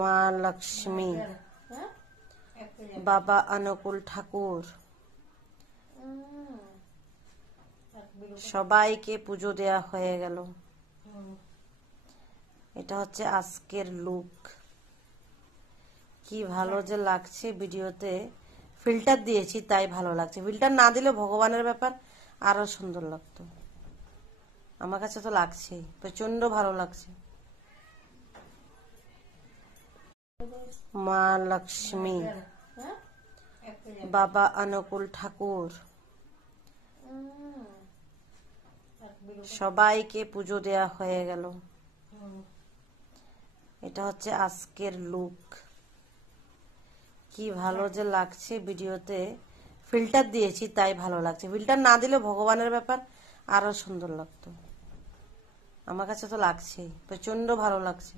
মা লক্ষ্মী, বাবা অনুকূল ঠাকুর, সবাইকে পুজো দেয়া হয়ে গেল। এটা হচ্ছে আজকের লুক। কি ভালো যে লাগছে ভিডিওতে, ফিল্টার দিয়েছি তাই ভালো লাগছে। ফিল্টার না দিলে ভগবানের ব্যাপার আরো সুন্দর লাগতো। আমার কাছে তো লাগছেই, প্রচন্ড ভালো লাগছে। মা লক্ষ্মী, বাবা অনুকূল ঠাকুর, সবাইকে পুজো দেয়া হয়ে গেল। এটা হচ্ছে আজকের লুক। কি ভালো যে লাগছে ভিডিওতে, ফিল্টার দিয়েছি তাই ভালো লাগছে। ফিল্টার না দিলে ভগবানের ব্যাপার আরো সুন্দর লাগতো। আমার কাছে তো লাগছেই, প্রচন্ড ভালো লাগছে।